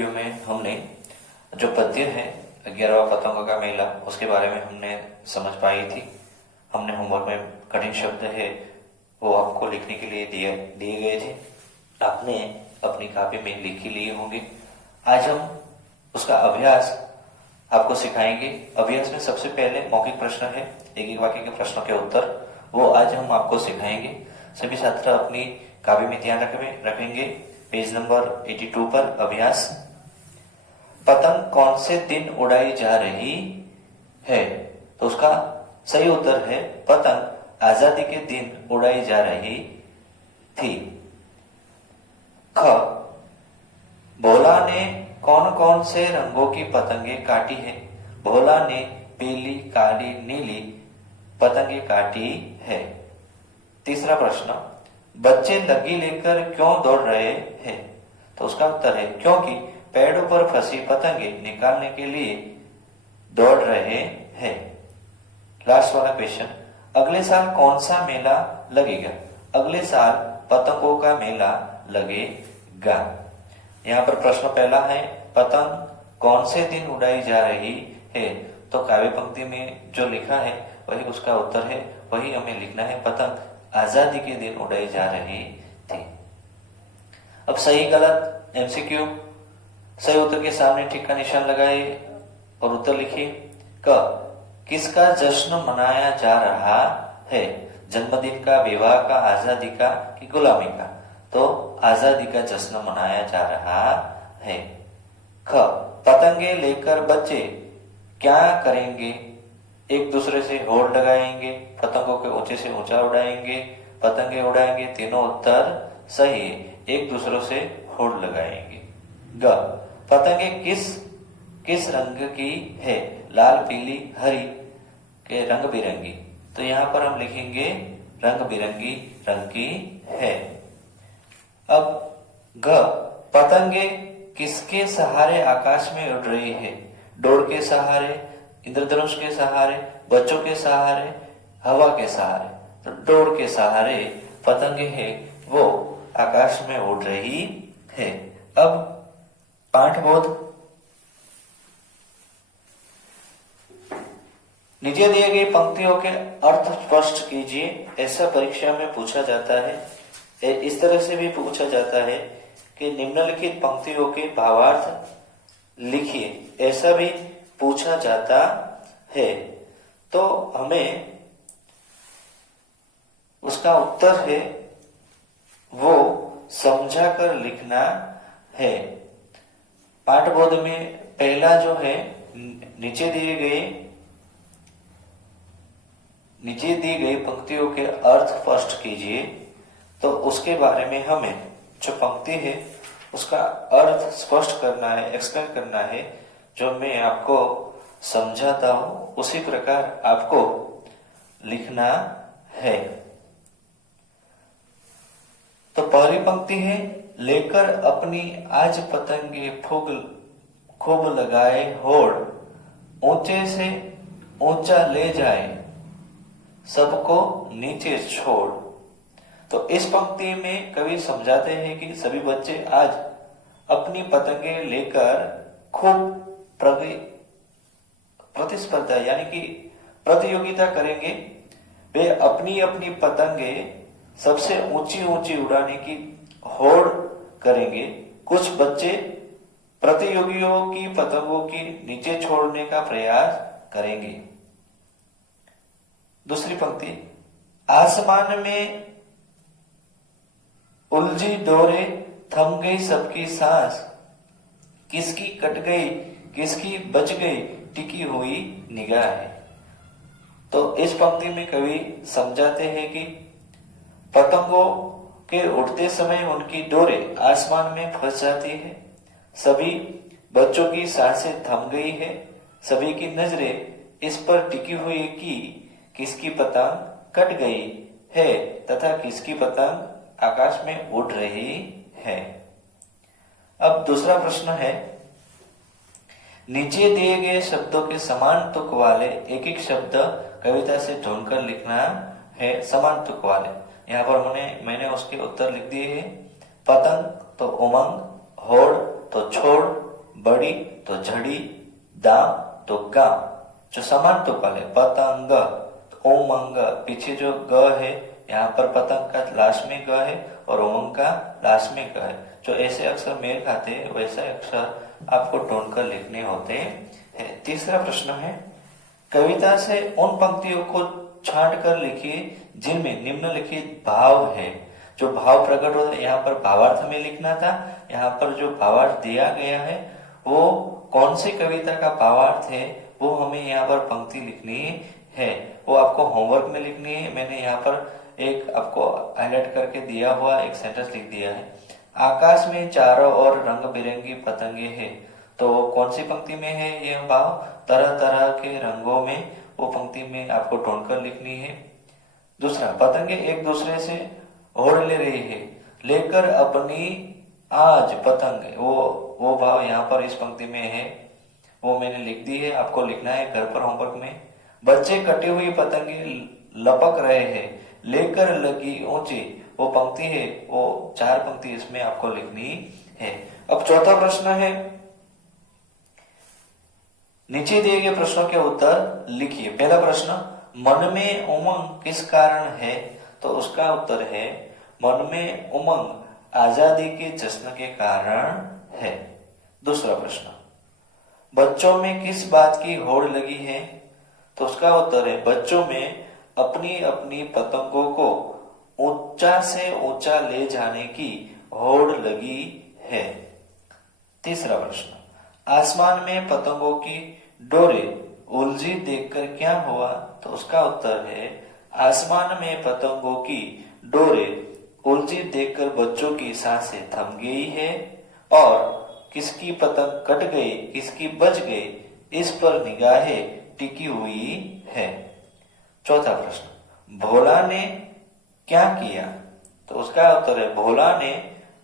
Video में हमने जो पद्य है 11वां पतंगों का मेला उसके बारे में हमने समझ पाई थी। हमने होमवर्क में कठिन शब्द है वो आपको लिखने के लिए दिए गए थे। आपने अपनी कॉपी में लिख ही लिए होंगे। आज हम उसका अभ्यास आपको सिखाएंगे। अभ्यास में सबसे पहले मौखिक प्रश्न है, एक एक वाक्य के प्रश्नों के उत्तर, वो आज हम आपको सिखाएंगे। सभी छात्र अपनी कॉपी में ध्यान रखेंगे। पेज नंबर 82 पर अभ्यास। पतंग कौन से दिन उड़ाई जा रही है? तो उसका सही उत्तर है पतंग आजादी के दिन उड़ाई जा रही थी। ख, भोला ने कौन कौन से रंगों की पतंगे काटी है? भोला ने पीली, काली, नीली पतंगे काटी है। तीसरा प्रश्न, बच्चे लगी लेकर क्यों दौड़ रहे हैं? तो उसका उत्तर है क्योंकि पेड़ों पर फंसी पतंगे निकालने के लिए दौड़ रहे हैं। लास्ट वाला क्वेश्चन, अगले साल कौन सा मेला लगेगा? अगले साल पतंगों का मेला लगेगा। यहाँ पर प्रश्न पहला है पतंग कौन से दिन उड़ाई जा रही है? तो काव्य पंक्ति में जो लिखा है वही उसका उत्तर है, वही हमें लिखना है। पतंग आजादी के दिन उड़ाई जा रही थी। अब सही गलत एमसीक्यू, सही उत्तर के सामने टिक का निशान लगाए और उत्तर लिखिए। क, किसका जश्न मनाया जा रहा है? जन्मदिन का, विवाह का, आजादी का कि गुलामी का? तो आजादी का जश्न मनाया जा रहा है। ख, पतंगे लेकर बच्चे क्या करेंगे? एक दूसरे से होड़ लगाएंगे, पतंगों के ऊंचे से ऊंचा उड़ाएंगे, पतंगे उड़ाएंगे। तीनों उत्तर सही है, एक दूसरों से होड़ लगाएंगे। ग, पतंगे किस रंग की है? लाल, पीली, हरी के रंग बिरंगी? तो यहाँ पर हम लिखेंगे रंग बिरंगी रंग की है। अब ग, पतंगे किसके सहारे आकाश में उड़ रही है? डोर के सहारे, इंद्रधनुष के सहारे, बच्चों के सहारे, हवा के सहारे? तो डोर के सहारे पतंगे है वो आकाश में उड़ रही है। अब पाठबोध, नीचे दिए गई पंक्तियों के अर्थ स्पष्ट कीजिए। ऐसा परीक्षा में पूछा जाता है। इस तरह से भी पूछा जाता है कि निम्नलिखित पंक्तियों के भावार्थ लिखिए, ऐसा भी पूछा जाता है। तो हमें उसका उत्तर है वो समझा कर लिखना है। पाठबोध में पहला जो है नीचे दी गई पंक्तियों के अर्थ स्पष्ट कीजिए। तो उसके बारे में हमें जो पंक्ति है उसका अर्थ स्पष्ट करना है, एक्सप्लेन करना है। जो मैं आपको समझाता हूं उसी प्रकार आपको लिखना है। तो पहली पंक्ति है, लेकर अपनी आज पतंगे खूब लगाए होड़, ऊंचे से ऊंचा ले जाए सबको नीचे छोड़। तो इस पंक्ति में कवि समझाते हैं कि सभी बच्चे आज अपनी पतंगे लेकर खूब प्रतिस्पर्धा यानी कि प्रतियोगिता करेंगे। वे अपनी अपनी पतंगे सबसे ऊंची ऊंची उड़ाने की होड़ करेंगे। कुछ बच्चे प्रतियोगियों की पतंगों की नीचे छोड़ने का प्रयास करेंगे। दूसरी पंक्ति, आसमान में उलझी डोरे थम गई सबकी सांस, किसकी कट गई किसकी बच गई टिकी हुई निगाह है। तो इस पंक्ति में कवि समझाते हैं कि पतंगों के उड़ते समय उनकी डोरे आसमान में फंस जाती है, सभी बच्चों की सांसें थम गई है, सभी की नजरें इस पर टिकी हुई कि किसकी पतंग कट गई है तथा किसकी पतंग आकाश में उड़ रही है। अब दूसरा प्रश्न है, नीचे दिए गए शब्दों के समान तुक वाले एक एक शब्द कविता से ढूंढकर लिखना है। समान तुक वाले यहाँ पर मैंने उसके उत्तर लिख दिए हैं। पतंग तो उमंग, होड़ तो छोड़, बड़ी तो झड़ी, दाम तो गाम। जो समान तुपल है पतंग, उमंग, पीछे जो ग है यहाँ पर पतंग का लास्ट में ग है और उमंग का लास्ट में ग है। जो ऐसे अक्षर मेल खाते हैं वैसे अक्षर आपको ढूंढकर लिखने होते हैं। तीसरा प्रश्न है, कविता से उन पंक्तियों को छांट कर लिखिए जिनमें निम्नलिखित भाव है। जो भाव प्रकट होता है, यहाँ पर भावार्थ में लिखना था, यहाँ पर जो भावार्थ दिया गया है वो कौन सी कविता का भावार्थ है वो हमें यहाँ पर पंक्ति लिखनी है। वो आपको होमवर्क में लिखनी है। मैंने यहाँ पर एक आपको हाईलाइट करके दिया हुआ एक सेंटेंस लिख दिया है। आकाश में चारों ओर रंग बिरंगी पतंगे हैं, तो कौन सी पंक्ति में है यह भाव? तरह तरह के रंगों में वो पंक्ति में आपको ढूंढकर लिखनी है। दूसरा, पतंगे एक दूसरे से होड़ ले रही है, लेकर अपनी आज पतंग, वो भाव यहाँ पर इस पंक्ति में है, वो मैंने लिख दी है, आपको लिखना है घर पर होमवर्क में। बच्चे कटी हुई पतंगे लपक रहे हैं, लेकर लगी ऊंची, वो पंक्ति है, वो 4 पंक्ति इसमें आपको लिखनी है। अब चौथा प्रश्न है, नीचे दिए गए प्रश्नों के उत्तर लिखिए। पहला प्रश्न, मन में उमंग किस कारण है? तो उसका उत्तर है, मन में उमंग आजादी के जश्न के कारण है। दूसरा प्रश्न, बच्चों में किस बात की होड़ लगी है? तो उसका उत्तर है, बच्चों में अपनी अपनी पतंगों को ऊंचा से ऊंचा ले जाने की होड़ लगी है। तीसरा प्रश्न, आसमान में पतंगों की डोरे उलझी देखकर क्या हुआ? तो उसका उत्तर है, आसमान में पतंगों की डोरे उलझी देखकर बच्चों की सांसें थम गई है और किसकी पतंग कट गई, किसकी बच गई, इस पर निगाहें टिकी हुई है। चौथा प्रश्न, भोला ने क्या किया? तो उसका उत्तर है, भोला ने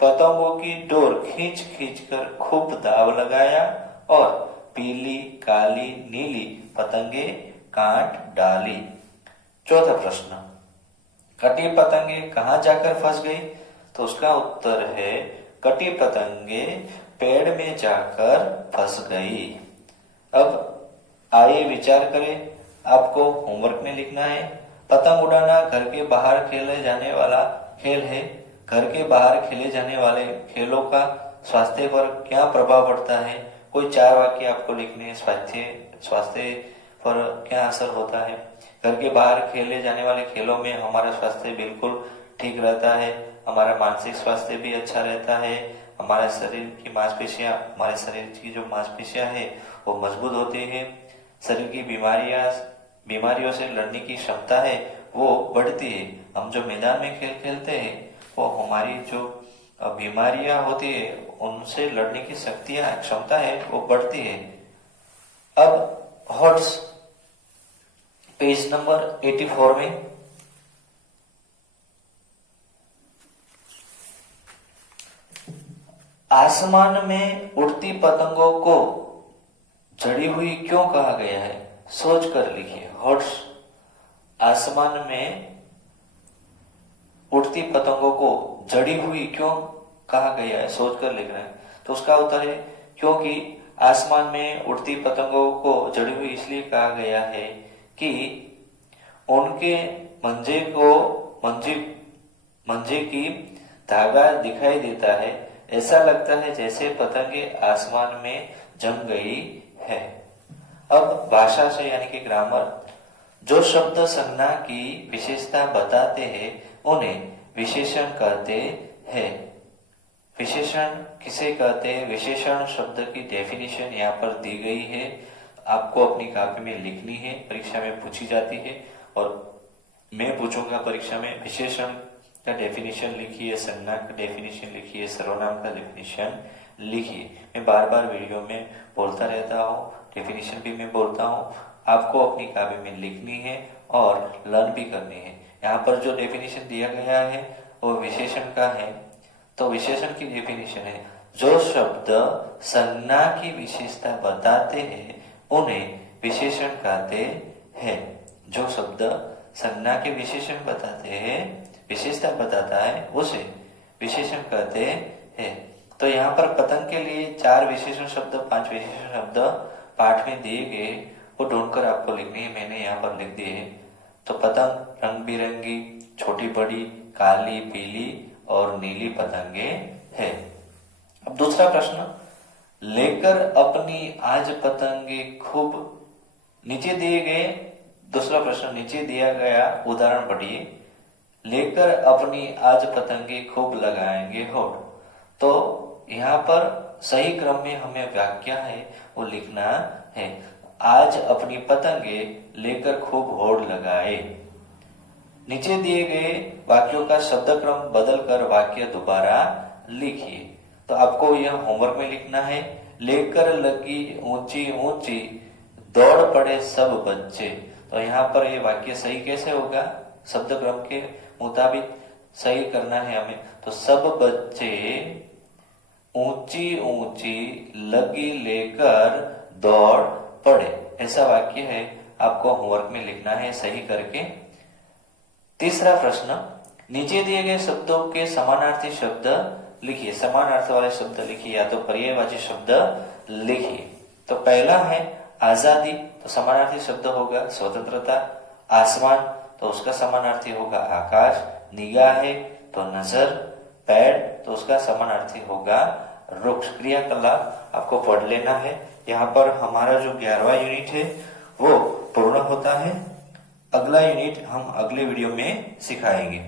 पतंगों की डोर खींच खींच कर खूब दाव लगाया और पीली, काली, नीली पतंगे काट डाली। चौथा प्रश्न, कटी पतंगे कहाँ जाकर फंस गई? तो उसका उत्तर है, कटी पतंगे पेड़ में जाकर फंस गई। अब आइए विचार करें, आपको होमवर्क में लिखना है। पतंग उड़ाना घर के बाहर खेले जाने वाला खेल है। घर के बाहर खेले जाने वाले खेलों का स्वास्थ्य पर क्या प्रभाव पड़ता है? कोई 4 वाक्य आपको लिखने हैं। स्वास्थ्य पर क्या असर होता है? घर के बाहर खेले जाने वाले खेलों में हमारा स्वास्थ्य बिल्कुल ठीक रहता है, हमारा मानसिक स्वास्थ्य भी अच्छा रहता है, हमारे शरीर की मांसपेशियां, हमारे शरीर की जो मांसपेशियां है वो मजबूत होती है, शरीर की बीमारियों से लड़ने की क्षमता है वो बढ़ती है। हम जो मैदान में खेल खेलते हैं वो हमारी जो बीमारियां होती है उनसे लड़ने की क्षमता है वो बढ़ती है। अब हॉर्स पेज नंबर 84 में आसमान में उड़ती पतंगों को जड़ी हुई क्यों कहा गया है? सोच कर लिखिए। हॉर्स, आसमान में उड़ती पतंगों को जड़ी हुई क्यों कहा गया है? सोच कर लिख रहे हैं। तो उसका उत्तर है, क्योंकि आसमान में उड़ती पतंगों को जड़ी हुई इसलिए कहा गया है कि उनके मंजे की धागा दिखाई देता है, ऐसा लगता है जैसे पतंगे आसमान में जम गई है। अब भाषा से यानी कि ग्रामर, जो शब्द संज्ञा की विशेषता बताते हैं उन्हें विशेषण कहते हैं। विशेषण किसे कहते हैं? विशेषण शब्द की डेफिनेशन यहाँ पर दी गई है, आपको अपनी कॉपी में लिखनी है, परीक्षा में पूछी जाती है और मैं पूछूंगा परीक्षा में। विशेषण का डेफिनेशन लिखिए, संज्ञा का डेफिनेशन लिखिए, सर्वनाम का डेफिनेशन लिखिए। मैं बार बार वीडियो में बोलता रहता हूँ, डेफिनेशन भी मैं बोलता हूँ, आपको अपनी कॉपी में लिखनी है और लर्न भी करनी है। यहाँ पर जो डेफिनेशन दिया गया है वो विशेषण का है। तो विशेषण की डेफिनेशन है, जो शब्द संज्ञा की विशेषता बताते हैं उन्हें विशेषण कहते हैं। जो शब्द संज्ञा के विशेषण बताते हैं, विशेषता बताता है, उसे विशेषण कहते हैं। तो यहाँ पर पतंग के लिए 4 विशेषण शब्द 5 विशेषण शब्द पाठ में दिए गए, वो ढूंढकर आपको लिखनी है। मैंने यहाँ पर लिख दिए। तो पतंग रंग बिरंगी, छोटी बड़ी, काली, पीली और नीली पतंगे है। अब दूसरा प्रश्न, लेकर अपनी आज पतंगे खूब, नीचे दिए गए, दूसरा प्रश्न नीचे दिया गया उदाहरण पढ़िए। लेकर अपनी आज पतंगे खूब लगाएंगे होड़। तो यहाँ पर सही क्रम में हमें वाक्य है वो लिखना है। आज अपनी पतंगे लेकर खूब होड़ लगाए। नीचे दिए गए वाक्यों का शब्द क्रम बदलकर वाक्य दोबारा लिखिए। तो आपको यह होमवर्क में लिखना है। लेकर लगी ऊंची ऊंची, दौड़ पड़े सब बच्चे। तो यहाँ पर ये वाक्य सही कैसे होगा? शब्द क्रम के मुताबिक सही करना है हमें। तो सब बच्चे ऊंची ऊंची लगी लेकर दौड़ पड़े, ऐसा वाक्य है, आपको होमवर्क में लिखना है सही करके। तीसरा प्रश्न, नीचे दिए गए शब्दों के समानार्थी शब्द लिखिए। समानार्थ वाले शब्द लिखिए या तो पर्यायवाची शब्द लिखिए। तो पहला है आजादी, तो समानार्थी शब्द होगा स्वतंत्रता। आसमान, तो उसका समानार्थी होगा आकाश। निगाहें, तो नजर। पेड़, तो उसका समानार्थी होगा वृक्ष। क्रियाकलाप आपको पढ़ लेना है। यहाँ पर हमारा जो 11वां यूनिट है वो पूर्ण होता है। अगला यूनिट हम अगले वीडियो में सिखाएंगे।